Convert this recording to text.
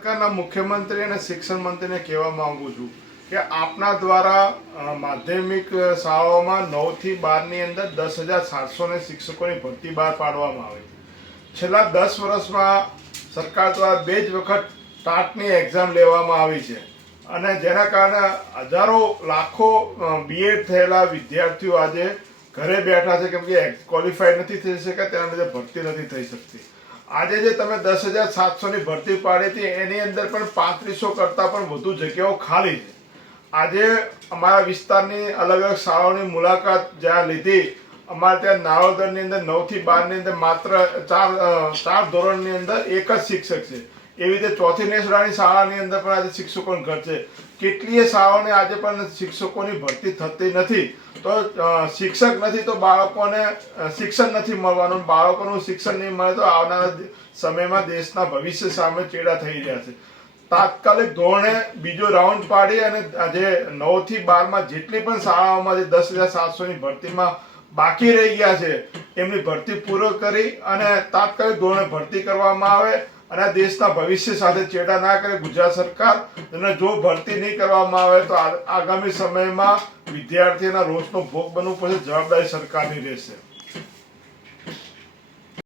સરકારના મુખ્યમંત્રી અને શિક્ષણ મંત્રીને કહેવા માંગુ છું કે આપના દ્વારા માધ્યમિક શાળાઓમાં નવથી બારની અંદર દસ હજાર સાતસો ને શિક્ષકોની ભરતી બહાર પાડવામાં આવે છેલ્લા દસ વર્ષમાં સરકાર દ્વારા બે જ વખત ટાટની એક્ઝામ લેવામાં આવી છે અને જેના કારણે હજારો લાખો બીએડ થયેલા વિદ્યાર્થીઓ આજે ઘરે બેઠા છે, કેમ કે ક્વોલિફાઈડ નથી થઈ શક્યા, તેના લીધે ભરતી નથી થઈ શકતી. આજે જે તમે દસ હજાર સાતસોની ભરતી પાડી હતી, એની અંદર પણ પાંત્રીસો કરતાં પણ વધુ જગ્યાઓ ખાલી છે. આજે અમારા વિસ્તારની અલગ અલગ શાળાઓની મુલાકાત જ્યાં લીધી, અમારે ત્યાં નારોદરની અંદર નવથી બારની અંદર માત્ર ચાર ચાર ધોરણની અંદર એક જ શિક્ષક છે. એવી રીતે ચોથી નેસડાની શાળાની અંદર પણ આજે શિક્ષકોની ઘટ છે. કેટલીય શાળાઓને આજે પણ શિક્ષકોની ભરતી થતી નથી. તો શિક્ષક નથી તો બાળકોને શિક્ષણ નથી મળવાનું. બાળકોનું શિક્ષણ નહીં મળે તો આવનારા સમયમાં દેશના ભવિષ્ય સામે ચેડા થઈ રહ્યા છે. તાત્કાલિક ધોરણે બીજો રાઉન્ડ પાડી અને આજે નવથી બારમાં જેટલી પણ શાળાઓમાં જે દસ હજાર સાતસો ની ભરતીમાં બાકી રહી ગયા છે, એમની ભરતી પૂરો કરી અને તાત્કાલિક ધોરણે ભરતી કરવામાં આવે. અને દેશના ભવિષ્ય સાથે ચેડા ના કરે, ગુજરાત સરકાર અને જો ભરતી નહીં કરવામાં આવે તો આગામી સમયમાં વિદ્યાર્થીઓના રોષનો ભોગ બનવું પડશે, જવાબદારી સરકારની રહેશે.